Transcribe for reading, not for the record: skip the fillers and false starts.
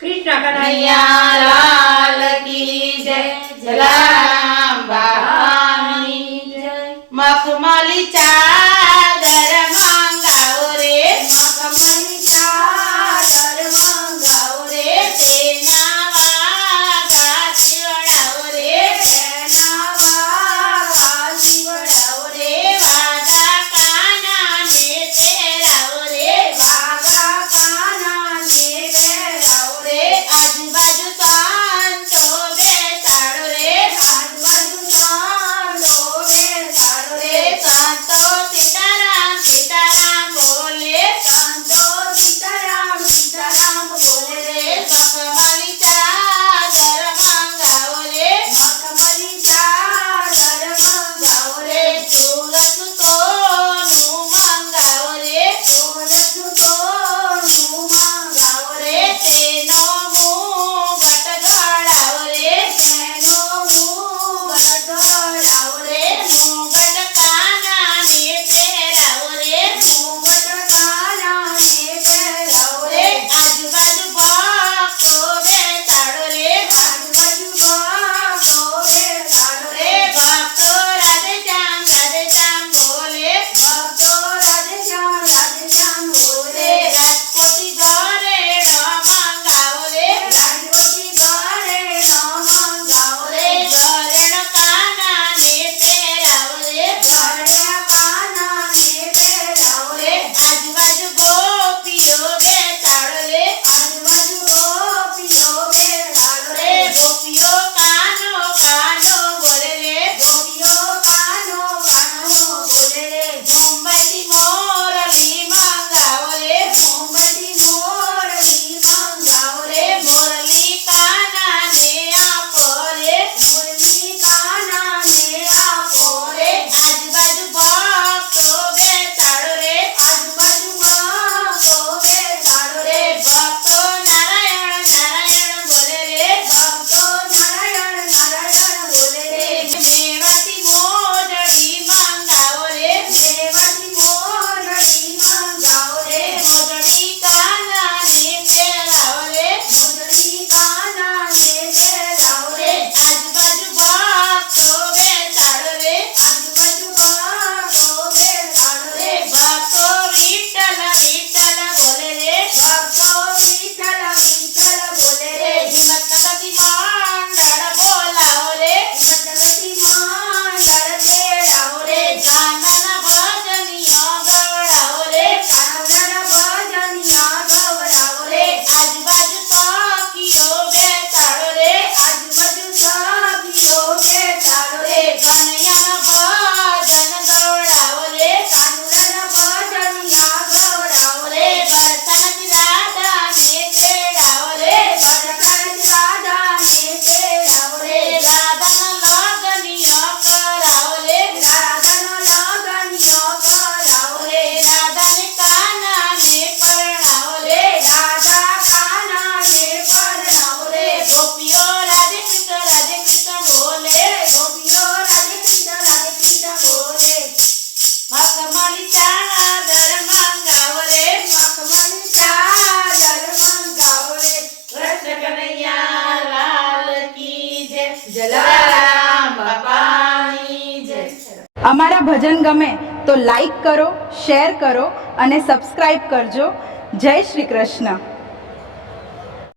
कृष्ण कन्हैया लाल की जय। जलाराम बाबा की जय। मखमली चादर मंगाओ रे, मखमली चादर मंगाओ रे, तेना वागा चिवड़ाओ रे, तेना वागा चिवड़ाओ रे, वागा काना ने तेराओ रे, वागा काना ने तेराओ रे, आजूबाजू संतो बेसाड़ो रे, आजूबाजू संतो बेसाड़ो रे, संतो सीताराम सीताराम बोले, संतो सीताराम सीताराम बोले रे, मखमली चादर मंगाओ रे, मखमली चादर मंगाओ रे, सूरत सोनू मंगाओ रे, सोनू सोनू मंगाओ रे, तेनो मुगट गड़ाओ रे, तेनो मुगट गड़ाओ रे, मुगट काना ने पेराओ रे, मुगट काना ने पेराओ रे, आजूबाजू भक्तो बेसाड़ो रे, आजूबाजू भक्तो बेसाड़ो रे, भक्तो राधे श्याम बोले, भक्तो राधे श्याम बोले, राजकोटी घरेणो मंगाओ रे, राजकोटी घरेणो मंगाओ रे, घरेणो काना ने पेराओ रे, घरेणो काना ने पेराओ रे, आजूबाजू गोपीओ बेसाड़ो रे, आजूबाजू गोपीओ बेसाड़ो रे, गोपीओ कानो कानो बोले रे, गोपीओ कानो कानो बोले रे, मोमबत्ती मोरली मंगाओ रे, मोमबत्ती मोरली मंगाओ रे, मोरली काना ने आपो रे, मुरली काना ने आपो रे, आजूबाजू भक्तो बेसाड़ो रे, आजूबाजू भक्तो बेसाड़ो रे, भक्तो नारायण नारायण बोले रे, भक्तो नारायण नारायण बोले रे, मेवाती मोजड़ी मंगाओ रे, देवती मोरली मंगाओ रे, मोजड़ी काना ने पेराओ रे, मुरली काना ने पेराओ रे, आजूबाजू भक्तो बेसाड़ो रे, आजूबाजू भक्तो बेसाड़ो रे, भक्तो विठ्ठल विठ्ठल बोले रे, भक्तो विठ्ठल विठ्ठल बोले रे, हिम्मतनगरती मंडळ बोलाओ रे, हिम्मतनगरती मंडळ तेडाओ रे, कानन भजनियो गवळाओ रे, कानन भजनिया गवराओ रे, आजूबाजू सखीओ बेसाड़ो रे, आजूबाजू सखीओ बेसाड़ो रे, कन्हैयानो भजन गवळाओ रे, कानूरन भजनिया गवराओ रे, बरसाती राधा ने तेड़ाओ रे, बरसात राधा ने तेडाओ रे, राधानो लगनियो कराओ रे, राधानो लगनियो कराओ रे, राधाने काना ने परणाओ रे, राधा काना ने परणाओ रे, गोपियो राधे कृष्ण बोले, गोपियो राधे कृष्ण बोले, मखमली चादर मंगाओ रे, मखमली चादर मंगाओ रे, कृष्ण कन्हैया लाल की जय। जलाराम बापानी जय। અમારા ભજન ગમે તો લાઈક કરો, શેર કરો અને સબસ્ક્રાઇબ કરજો. જય શ્રી કૃષ્ણ.